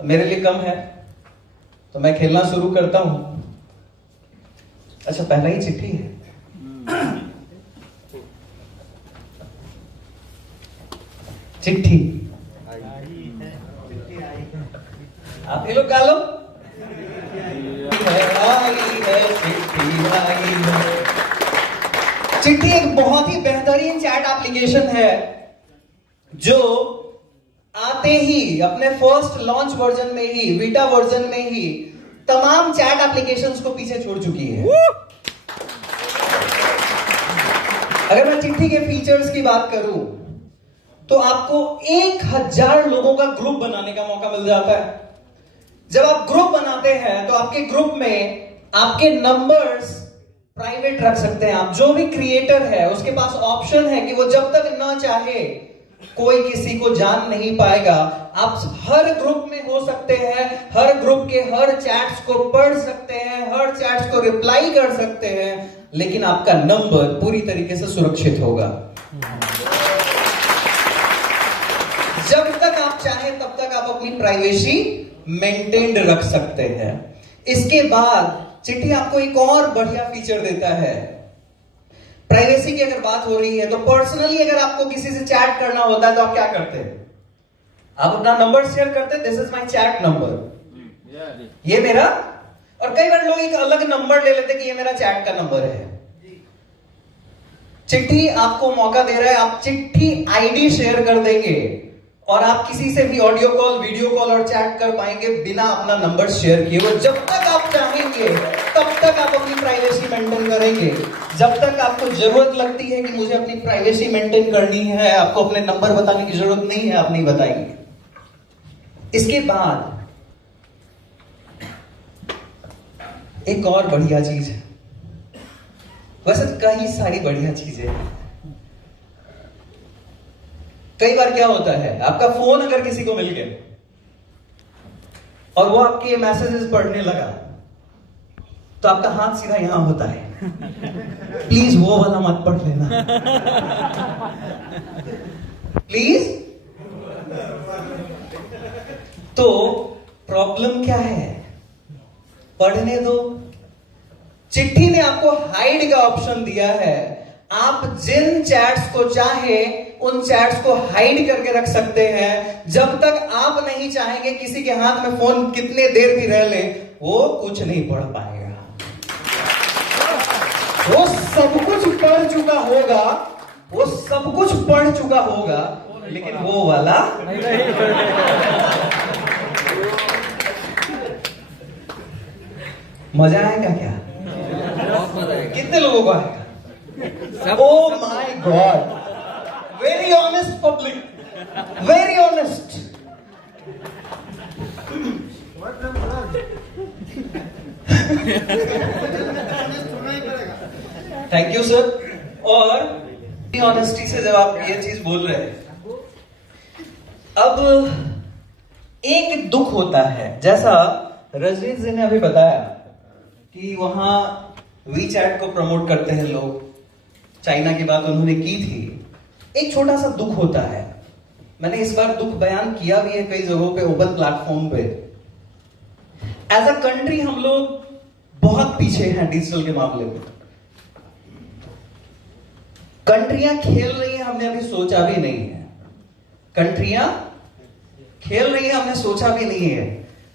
मेरे लिए कम है, तो मैं खेलना शुरू करता हूं। अच्छा, पहला ही चिट्ठी है। चिट्ठी आप ये लोग गा लो। चिट्ठी एक बहुत ही बेहतरीन चैट एप्लीकेशन है जो आते ही अपने फर्स्ट लॉन्च वर्जन में ही, बीटा वर्जन में ही तमाम चैट एप्लीकेशंस को पीछे छोड़ चुकी है। अगर मैं चिट्ठी के फीचर्स की बात करूं तो आपको 1000 लोगों का ग्रुप बनाने का मौका मिल जाता है। जब आप ग्रुप बनाते हैं तो आपके ग्रुप में आपके नंबर्स प्राइवेट रख सकते हैं। आप जो भी क्रिएटर है उसके पास ऑप्शन है कि वो जब तक ना चाहे कोई किसी को जान नहीं पाएगा। आप हर ग्रुप में हो सकते हैं, हर ग्रुप के हर चैट्स को पढ़ सकते हैं, हर चैट्स को रिप्लाई कर सकते हैं, लेकिन आपका नंबर पूरी तरीके से सुरक्षित होगा। जब तक आप चाहें तब तक आप अपनी प्राइवेसी मेंटेन्ड रख सकते हैं। इसके बाद चिट्ठी आपको एक और बढ़िया फीचर देता है। प्राइवेसी की अगर बात हो रही है तो पर्सनली अगर आपको किसी से चैट करना होता है तो आप क्या करते हैं? आप अपना नंबर शेयर करते हैं, this is my chat number, ये मेरा। और कई बार लोग एक अलग नंबर ले लेते कि ये मेरा चैट का नंबर है। चिट्ठी आपको मौका दे रहा है, आप चिट्ठी आईडी शेयर कर देंगे और आप किसी से भी ऑडियो कॉल, वीडियो कॉल और चैट कर पाएंगे बिना अपना नंबर शेयर किए। वो जब तक आप चाहेंगे तब तक आप अपनी प्राइवेसी मेंटेन करेंगे। जब तक आपको जरूरत लगती है कि मुझे अपनी प्राइवेसी मेंटेन करनी है, आपको अपने नंबर बताने की जरूरत नहीं है, आप नहीं बताएंगे। इसके बाद एक और बढ़िया चीज है, वैसे कई सारी बढ़िया चीजें हैं। कई बार क्या होता है, आपका फोन अगर किसी को मिल गया और वो आपके मैसेजेस पढ़ने लगा तो आपका हाथ सीधा यहां होता है, प्लीज वो वाला मत पढ़ लेना प्लीज। तो प्रॉब्लम क्या है? पढ़ने दो। चिट्ठी ने आपको हाइड का ऑप्शन दिया है। आप जिन चैट्स को चाहे उन चैट्स को हाइड करके रख सकते हैं। जब तक आप नहीं चाहेंगे किसी के हाथ में फोन कितने देर भी रह ले, वो कुछ नहीं पढ़ पाएगा। वो सब कुछ पढ़ चुका होगा, वो सब कुछ पढ़ चुका होगा, लेकिन वो वाला मजा आएगा क्या? कितने लोगों को आएगा? Oh my God! Very honest public, very honest. Thank you sir. और ऑनेस्टी से जब आप ये चीज बोल रहे हैं, अब एक दुख होता है, जैसा रजनीश जी ने अभी बताया कि वहां वी चैट को प्रमोट करते हैं लोग, चाइना की बात उन्होंने की थी। एक छोटा सा दुख होता है, मैंने इस बार दुख बयान किया भी है कई जगहों पे, ओपन प्लेटफॉर्म पे। एज अ कंट्री हम लोग बहुत पीछे हैं डिजिटल के मामले में। कंट्रियां खेल रही हैं, हमने अभी सोचा भी नहीं है। कंट्रियां खेल रही है, हमने सोचा भी नहीं है।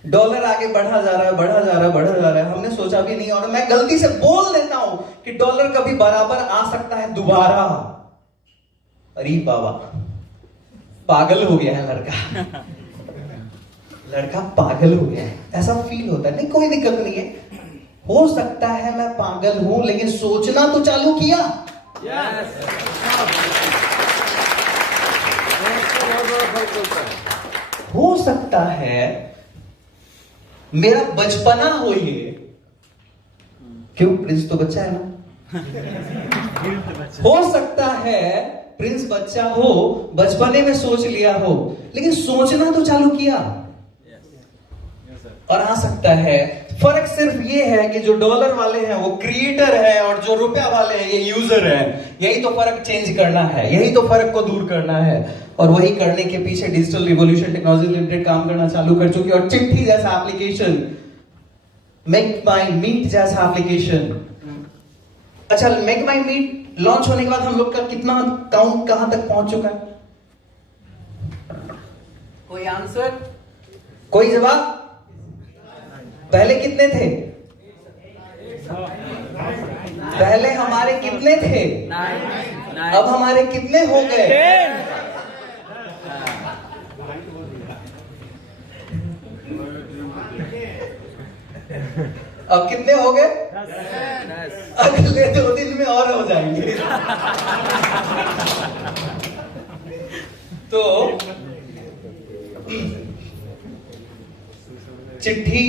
डॉलर आगे बढ़ा जा रहा है, बढ़ा जा रहा है, बढ़ा जा रहा है, हमने सोचा भी नहीं। और मैं गलती से बोल देता हूं कि डॉलर कभी बराबर आ सकता है दोबारा। अरे बाबा, पागल हो गया है लड़का लड़का पागल हो गया है, ऐसा फील होता है। नहीं, कोई दिक्कत नहीं है, हो सकता है मैं पागल हूं, लेकिन सोचना तो चालू किया। हो सकता है मेरा बचपना हो ये, क्यों? प्रिंस तो बच्चा है ना। हो सकता है प्रिंस बच्चा हो, बचपने में सोच लिया हो, लेकिन सोचना तो चालू किया। और आ सकता है फर्क सिर्फ ये है कि जो डॉलर वाले हैं वो क्रिएटर है और जो रुपया वाले हैं ये यूजर है। यही तो फर्क चेंज करना है, यही तो फर्क को दूर करना है, और वही करने के पीछे डिजिटल रिवॉल्यूशन टेक्नोलॉजी लिमिटेड काम करना चालू कर चुकी है। और चिट्ठी जैसा एप्लीकेशन, मेक माई मीट जैसा एप्लीकेशन। अच्छा, मेक माई मीट लॉन्च होने के बाद हम लोग का कितना काउंट कहां तक पहुंच चुका है? कोई आंसर? कोई जवाब? पहले कितने थे? पहले हमारे कितने थे? अब हमारे कितने हो गए? अब कितने हो गए? अगले 2 दिन में और हो जाएंगे। तो चिट्ठी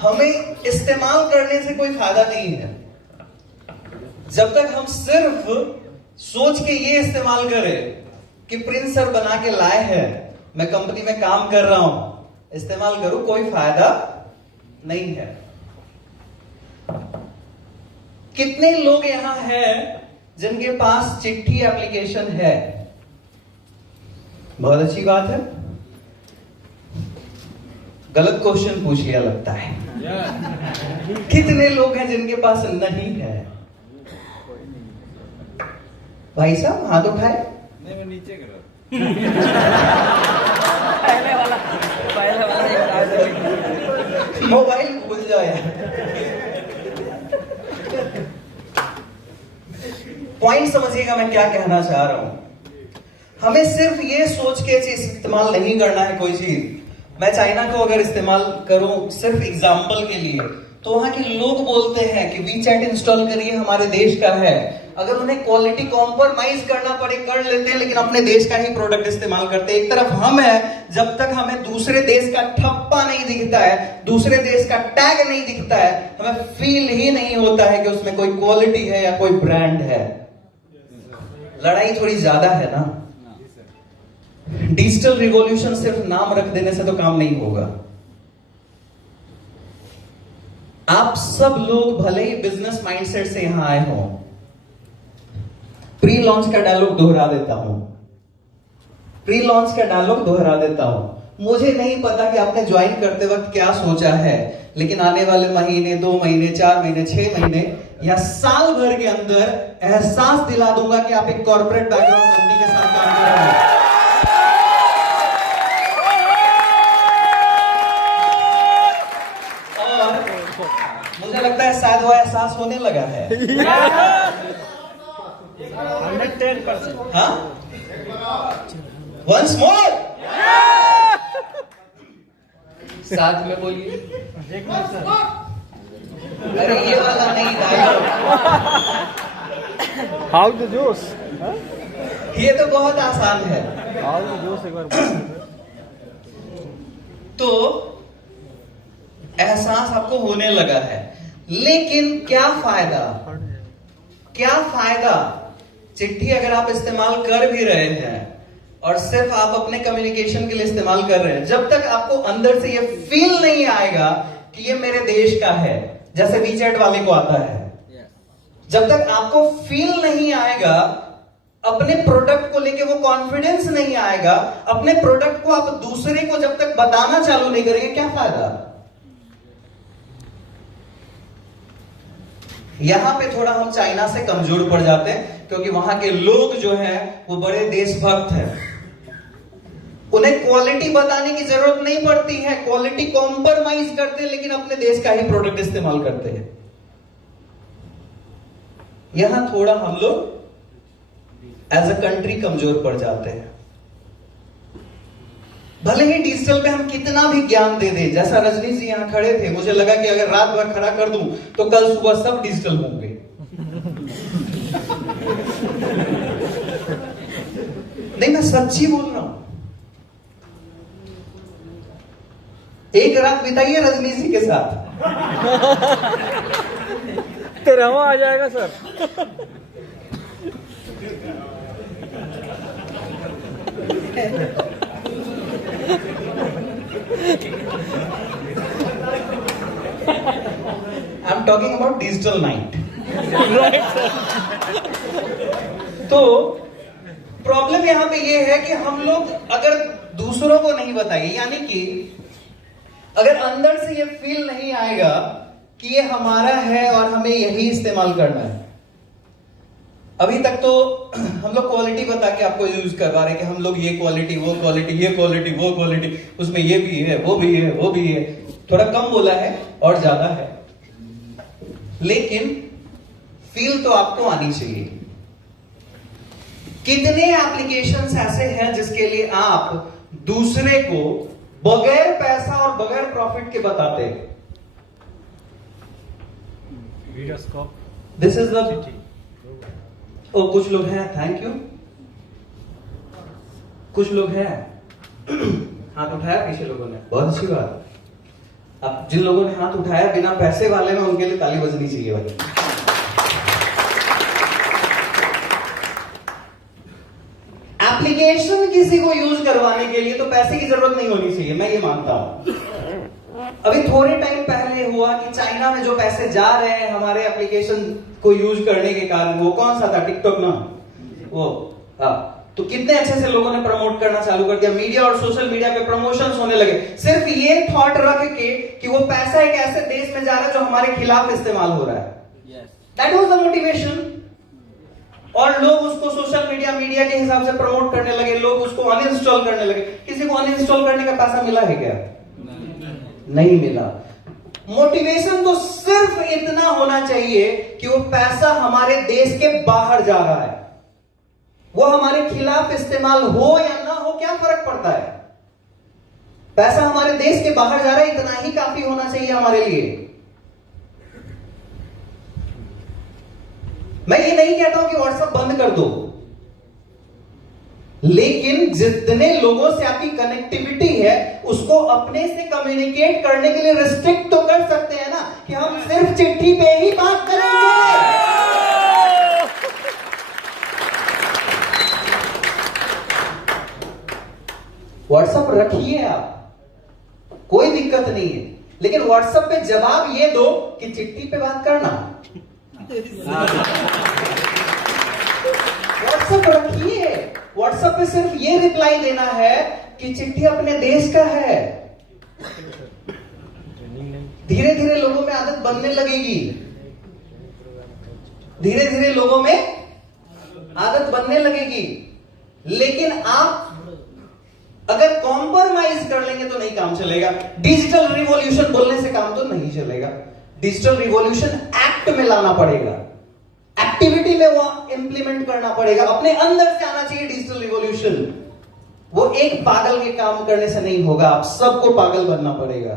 हमें इस्तेमाल करने से कोई फायदा नहीं है जब तक हम सिर्फ सोच के ये इस्तेमाल करें कि प्रिंस सर बना के लाए हैं, मैं कंपनी में काम कर रहा हूं, इस्तेमाल करूं, कोई फायदा नहीं है। कितने लोग यहां हैं जिनके पास चिट्ठी एप्लीकेशन है? बहुत अच्छी बात है। गलत क्वेश्चन पूछ लिया लगता है। कितने लोग हैं जिनके पास नहीं है? भाई साहब हाथ उठाए। नहीं, मैं नीचे कर रहा पहले वाला मोबाइल भूल जाओ यार। पॉइंट समझिएगा मैं क्या कहना चाह रहा हूं। हमें सिर्फ ये सोच के चीज इस्तेमाल नहीं करना है कोई चीज। मैं चाइना को अगर इस्तेमाल करूं सिर्फ एग्जाम्पल के लिए, तो वहां के लोग बोलते हैं कि वीचैट इंस्टॉल करिए, हमारे देश का है। अगर उन्हें क्वालिटी कॉम्प्रोमाइज करना पड़े कर लेते हैं, लेकिन अपने देश का ही प्रोडक्ट इस्तेमाल करते हैं। एक तरफ हम है, जब तक हमें दूसरे देश का ठप्पा नहीं दिखता है, दूसरे देश का टैग नहीं दिखता है, हमें फील ही नहीं होता है कि उसमें कोई क्वालिटी है या कोई ब्रांड है। लड़ाई थोड़ी ज्यादा है ना। डिजिटल रिवॉल्यूशन सिर्फ नाम रख देने से तो काम नहीं होगा। आप सब लोग भले ही बिजनेस माइंडसेट से यहां आए हो, प्री लॉन्च का डायलॉग दोहरा देता हूं, प्री लॉन्च का डायलॉग दोहरा देता हूं। मुझे नहीं पता कि आपने ज्वाइन करते वक्त क्या सोचा है, लेकिन आने वाले महीने, 2 महीने, 4 महीने, 6 महीने या साल भर के अंदर एहसास दिला दूंगा कि आप एक कॉर्पोरेट बैकग्राउंड कंपनी के साथ काम कर रहे हैं। मुझे लगता है शायद वो एहसास होने लगा है। 110%। हाँ, वंस मोर, साथ में बोलिए। अरे ये वाला नहीं डायलॉग, हाउ द जोश, ये तो बहुत आसान है। हाउ द जोश एक बार। तो एहसास आपको होने लगा है, लेकिन क्या फायदा? क्या फायदा? चिट्ठी अगर आप इस्तेमाल कर भी रहे हैं और सिर्फ आप अपने कम्युनिकेशन के लिए इस्तेमाल कर रहे हैं, जब तक आपको अंदर से ये फील नहीं आएगा कि ये मेरे देश का है, जैसे वीचैट वाले को आता है, जब तक आपको फील नहीं आएगा, अपने प्रोडक्ट को लेके वो कॉन्फिडेंस नहीं आएगा, अपने प्रोडक्ट को आप दूसरे को जब तक बताना चालू नहीं करेंगे, क्या फायदा? यहां पे थोड़ा हम चाइना से कमजोर पड़ जाते हैं, क्योंकि वहां के लोग जो हैं वो बड़े देशभक्त हैं। उन्हें क्वालिटी बताने की जरूरत नहीं पड़ती है, क्वालिटी कॉम्प्रोमाइज करते हैं, लेकिन अपने देश का ही प्रोडक्ट इस्तेमाल करते हैं। यहां थोड़ा हम लोग एज अ कंट्री कमजोर पड़ जाते हैं। भले ही डिजिटल पे हम कितना भी ज्ञान दे दें, जैसा रजनी जी यहां खड़े थे, मुझे लगा कि अगर रात भर खड़ा कर दूं तो कल सुबह सब डिजिटल होंगे। नहीं, मैं सच्ची बोल रहा हूं। एक रात बिताइए रजनी जी के साथ, तेरा वहां आ जाएगा sir. I'm talking about digital night. तो प्रॉब्लम यहां पे ये है कि हम लोग अगर दूसरों को नहीं बताएंगे, यानी कि अगर अंदर से ये फील नहीं आएगा कि ये हमारा है और हमें यही इस्तेमाल करना है। अभी तक तो हम लोग क्वालिटी बता के आपको यूज करवा रहे हैं कि हम लोग ये क्वालिटी, वो क्वालिटी, ये क्वालिटी, वो क्वालिटी, उसमें ये भी है, वो भी है, वो भी है। थोड़ा कम बोला है और ज्यादा है, लेकिन फील तो आपको आनी चाहिए। कितने एप्लीकेशंस ऐसे हैं जिसके लिए आप दूसरे को बगैर पैसा और बगैर प्रॉफिट के बताते हैं? दिस इज द कुछ लोग हैं, थैंक यू। कुछ लोग हैं, हाथ उठाया पीछे लोगों ने, बहुत अच्छी बात। अब जिन लोगों ने हाथ उठाया बिना पैसे वाले में, उनके लिए ताली बजनी चाहिए भाई। एप्लीकेशन किसी को यूज करवाने के लिए तो पैसे की जरूरत नहीं होनी चाहिए, मैं ये मानता हूं। अभी थोड़े टाइम पहले हुआ कि चाइना में जो पैसे जा रहे हैं हमारे एप्लीकेशन को यूज करने के कारण, वो कौन सा था, टिकटॉक ना, वो तो कितने अच्छे से लोगों ने प्रमोट करना चालू कर दिया, मीडिया और सोशल मीडिया पे प्रमोशंस होने लगे, सिर्फ ये थॉट रख के कि वो पैसा एक ऐसे देश में जा रहा है जो हमारे खिलाफ इस्तेमाल हो रहा है। That was the motivation. और लोग उसको सोशल मीडिया के हिसाब से प्रमोट करने लगे, लोग उसको अनइंस्टॉल करने लगे। किसी को अनइंस्टॉल करने का पैसा मिला है क्या? नहीं मिला। मोटिवेशन तो सिर्फ इतना होना चाहिए कि वो पैसा हमारे देश के बाहर जा रहा है, वो हमारे खिलाफ इस्तेमाल हो या ना हो, क्या फर्क पड़ता है? पैसा हमारे देश के बाहर जा रहा है, इतना ही काफी होना चाहिए हमारे लिए। मैं ये नहीं कहता हूं कि व्हाट्सएप बंद कर दो, लेकिन जितने लोगों से आपकी कनेक्टिविटी है उसको अपने से कम्युनिकेट करने के लिए रिस्ट्रिक्ट तो कर सकते हैं ना, कि हम सिर्फ चिट्ठी पे ही बात करेंगे। व्हाट्सएप रखिए आप, कोई दिक्कत नहीं है, लेकिन व्हाट्सएप पे जवाब ये दो कि चिट्ठी पे बात करना। व्हाट्सएप रखिए, व्हाट्सएप पे सिर्फ ये रिप्लाई देना है कि चिट्ठी अपने देश का है। धीरे धीरे लोगों में आदत बनने लगेगी, धीरे धीरे लोगों में आदत बनने लगेगी। लेकिन आप अगर कॉम्प्रोमाइज कर लेंगे तो नहीं काम चलेगा। डिजिटल रिवॉल्यूशन बोलने से काम तो नहीं चलेगा, डिजिटल रिवॉल्यूशन एक्ट में लाना पड़ेगा, एक्टिविटी में वो इंप्लीमेंट करना पड़ेगा, अपने अंदर से आना चाहिए डिजिटल रिवॉल्यूशन। वो एक पागल के काम करने से नहीं होगा, आप सबको पागल बनना पड़ेगा।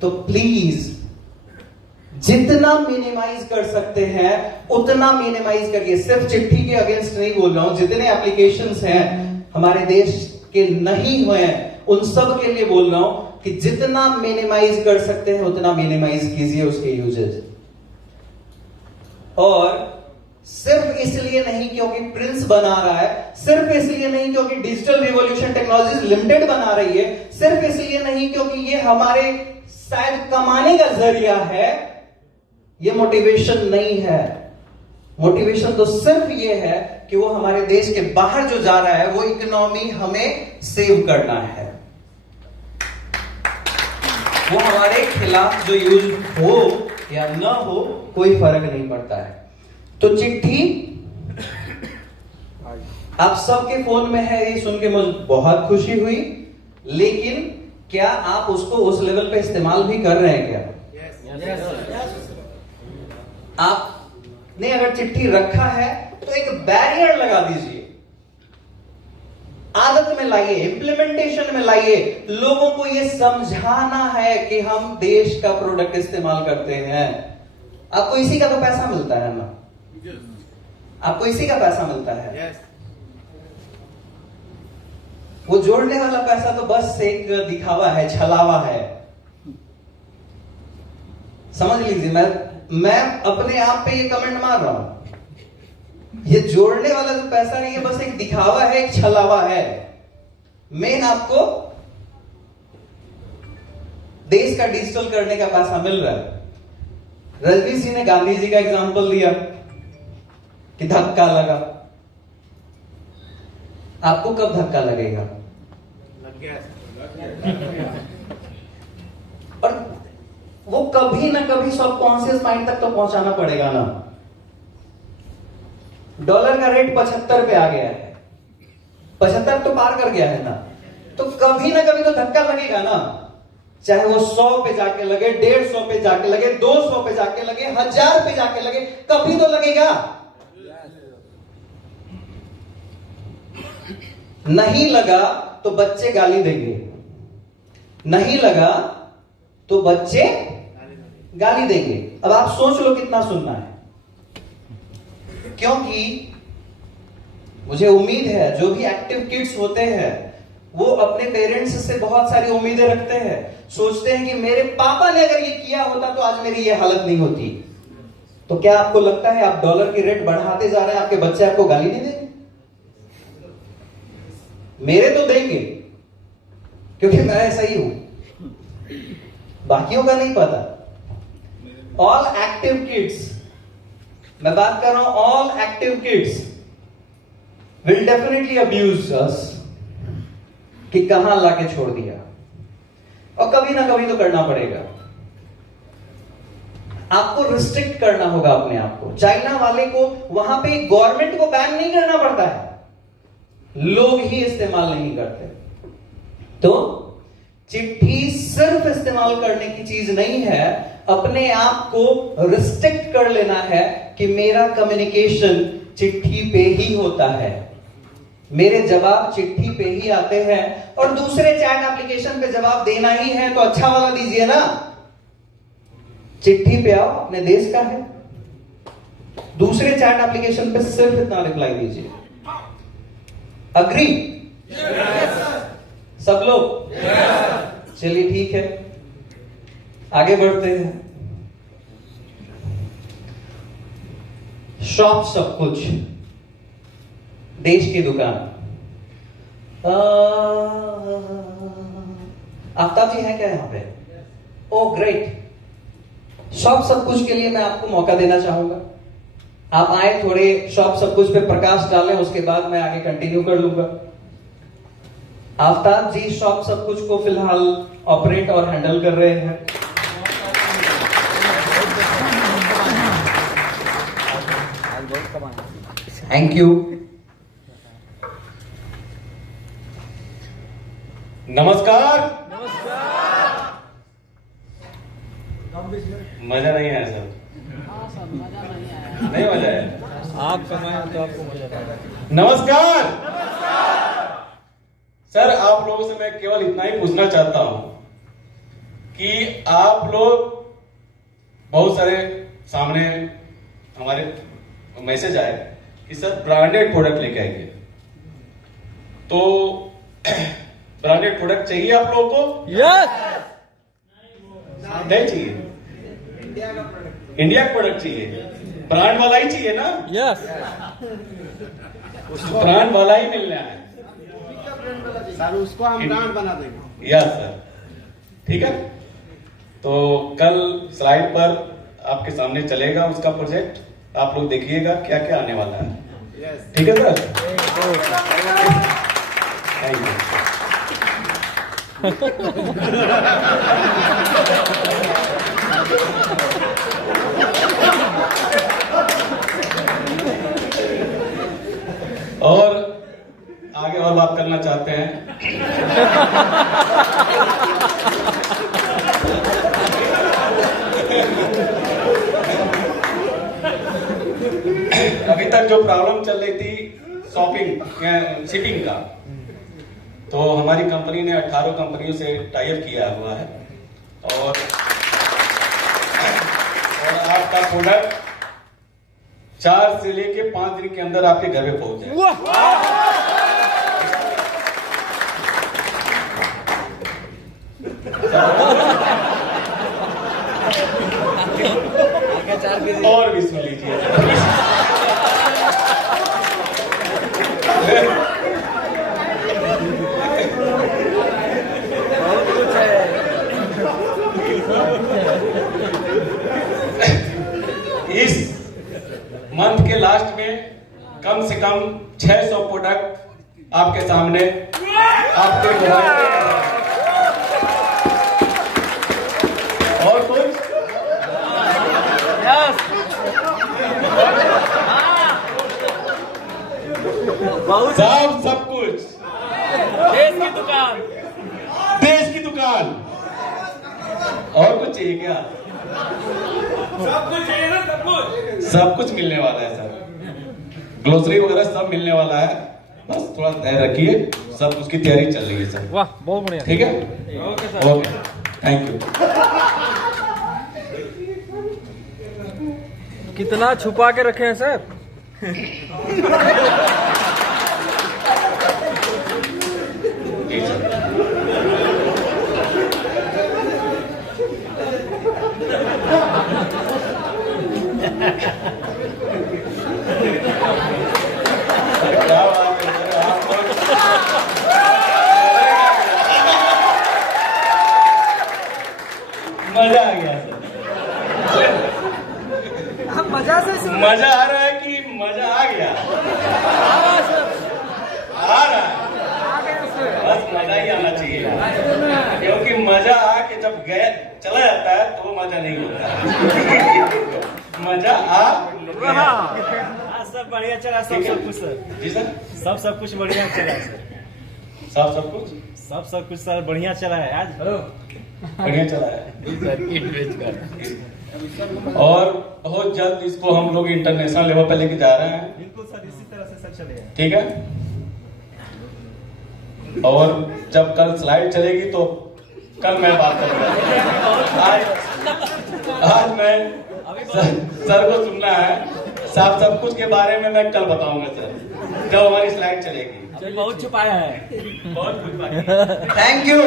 तो प्लीज जितना मिनिमाइज कर सकते हैं उतना मिनिमाइज करिए। सिर्फ चिट्ठी के अगेंस्ट नहीं बोल रहा हूं, जितने एप्लीकेशंस हैं हमारे देश के नहीं हुए हैं उन सब के लिए बोल रहा हूं कि जितना मिनिमाइज कर सकते हैं उतना मिनिमाइज कीजिए उसके यूजेज। और सिर्फ इसलिए नहीं क्योंकि प्रिंस बना रहा है, सिर्फ इसलिए नहीं क्योंकि डिजिटल रिवॉल्यूशन टेक्नोलॉजीज लिमिटेड बना रही है, सिर्फ इसलिए नहीं क्योंकि ये हमारे शायद कमाने का जरिया है, ये मोटिवेशन नहीं है। मोटिवेशन तो सिर्फ ये है कि वो हमारे देश के बाहर जो जा रहा है वो इकोनॉमी हमें सेव करना है, वो हमारे खिलाफ जो यूज हो या ना हो कोई फर्क नहीं पड़ता है। तो चिट्ठी आप सबके फोन में है, ये सुन के मुझे बहुत खुशी हुई, लेकिन क्या आप उसको उस लेवल पे इस्तेमाल भी कर रहे हैं क्या? आपने अगर चिट्ठी रखा है तो एक बैरियर लगा दीजिए, आदत में लाइए, इंप्लीमेंटेशन में लाइए। लोगों को यह समझाना है कि हम देश का प्रोडक्ट इस्तेमाल करते हैं। आपको इसी का तो पैसा मिलता है ना, आपको इसी का पैसा मिलता है। वो जोड़ने वाला पैसा तो बस एक दिखावा है, छलावा है। समझ लीजिए, मैं अपने आप पे ये कमेंट मार रहा हूं। ये जोड़ने वाला जो पैसा नहीं है, बस एक दिखावा है, एक छलावा है। मेन आपको देश का डिजिटल करने का पैसा मिल रहा है। रजनीश जी ने गांधी जी का एग्जांपल दिया कि धक्का लगा। आपको कब धक्का लगेगा? लग गया। और वो कभी ना कभी सबकॉन्शियस माइंड तक तो पहुंचाना पड़ेगा ना। डॉलर का रेट 75 पे आ गया है, 75 तो पार कर गया है ना, तो कभी ना कभी तो धक्का लगेगा ना। चाहे वो 100 पे जाके लगे, 150 पे जाके लगे, 200 पे जाके लगे, 1000 पे जाके लगे, कभी तो लगेगा। नहीं लगा तो बच्चे गाली देंगे, नहीं लगा तो बच्चे गाली देंगे। अब आप सोच लो कितना सुनना है, क्योंकि मुझे उम्मीद है जो भी एक्टिव किड्स होते हैं वो अपने पेरेंट्स से बहुत सारी उम्मीदें रखते हैं। सोचते हैं कि मेरे पापा ने अगर ये किया होता तो आज मेरी ये हालत नहीं होती। तो क्या आपको लगता है आप डॉलर की रेट बढ़ाते जा रहे हैं, आपके बच्चे आपको गाली नहीं देंगे? मेरे तो देंगे, क्योंकि मैं ऐसा ही हूं, बाकियों का नहीं पता। ऑल एक्टिव किड्स, मैं बात कर रहा हूं, all active kids will definitely abuse us कि कहां लाके छोड़ दिया, और कभी ना कभी तो करना पड़ेगा। आपको रिस्ट्रिक्ट करना होगा अपने आप को। चाइना वाले को वहां पे गवर्नमेंट को बैन नहीं करना पड़ता है, लोग ही इस्तेमाल नहीं करते। तो चिट्ठी सिर्फ इस्तेमाल करने की चीज नहीं है, अपने आप को रिस्ट्रिक्ट कर लेना है कि मेरा कम्युनिकेशन चिट्ठी पे ही होता है, मेरे जवाब चिट्ठी पे ही आते हैं, और दूसरे चैट एप्लीकेशन पे जवाब देना ही है तो अच्छा वाला दीजिए ना। चिट्ठी पे आओ, अपने देश का है, दूसरे चैट एप्लीकेशन पे सिर्फ इतना रिप्लाई दीजिए। अग्री? सब लोग? चलिए ठीक है, आगे बढ़ते हैं। शॉप सब कुछ, देश की दुकान। आफ्ताब जी है क्या यहाँ पे? Oh great. शॉप सब कुछ के लिए मैं आपको मौका देना चाहूंगा। आप आए, थोड़े शॉप सब कुछ पे प्रकाश डालें, उसके बाद मैं आगे कंटिन्यू कर लूंगा। आफ्ताब जी शॉप सब कुछ को फिलहाल ऑपरेट और हैंडल कर रहे हैं। Thank you. नमस्कार। मजा नहीं आया सर? नहीं मजा आया? आप कमाए तो आपको मजा आएगा। नमस्कार सर, आप लोगों से मैं केवल इतना ही पूछना चाहता हूं कि आप लोग बहुत सारे सामने हमारे मैसेज आए कि सर ब्रांडेड प्रोडक्ट लेके आएंगे, तो ब्रांडेड प्रोडक्ट चाहिए आप लोगों को? यस। नहीं चाहिए? इंडिया का प्रोडक्ट चाहिए, ब्रांड वाला ही चाहिए ना? यस। ब्रांड वाला ही मिलना है सर, उसको हम ब्रांड बना देंगे। यस सर, ठीक है। तो कल स्लाइड पर आपके सामने चलेगा उसका प्रोजेक्ट, आप लोग देखिएगा क्या क्या आने वाला है। ठीक है सर? Thank you. और आगे और बात करना चाहते हैं। अभी तक जो प्रॉब्लम चल रही थी शिपिंग का, तो हमारी कंपनी ने 18 कंपनियों से टाई अप किया हुआ है, और आपका प्रोडक्ट 4 से लेके 5 दिन के अंदर आपके घर पे पहुंच जाए। और भी सुन लीजिए। कम से कम 600 प्रोडक्ट आपके सामने आपके मोबाइल पे। और कुछ सब कुछ देश की दुकान। देश की दुकान। और कुछ चाहिए क्या? सब कुछ चाहिए ना, सब कुछ। सब कुछ मिलने वाला है सर, ग्लोसरी वगैरह सब मिलने वाला है। बस थोड़ा धैर्य रखिए, सब उसकी तैयारी चल रही है सर। वाह, बहुत बढ़िया। ठीक है, okay sir. Okay, thank you. कितना छुपा के रखे हैं सर? जी सर। क्या बात है सर, आप लोग मजा आ गया सर। मजा से मजा आ रहा है कि मजा आ गया? आ रहा है, बस मजा ही आना चाहिए, क्योंकि मजा आके जब गया चला जाता है तो वो मजा नहीं होता। मजा आ गया। सब बढ़िया चला, ठीक है? सब कुछ सर। जी सर, सब कुछ बढ़िया चला सर। सब कुछ सब कुछ सर बढ़िया चला है आज। बढ़िया चला है। और बहुत जल्द इसको हम लोग इंटरनेशनल लेवल पे लेके जा रहे हैं। बिल्कुल सर, इसी तरह से सर चलेगा। ठीक है, और जब कल स्लाइड चलेगी तो कल मैं बात करूंगा। आज मैं सर को सुनना है, सब कुछ के बारे में मैं कल बताऊंगा सर, जब हमारी स्लाइड चलेगी। बहुत छुपाया है। बहुत कुछ बाकी है। Thank you.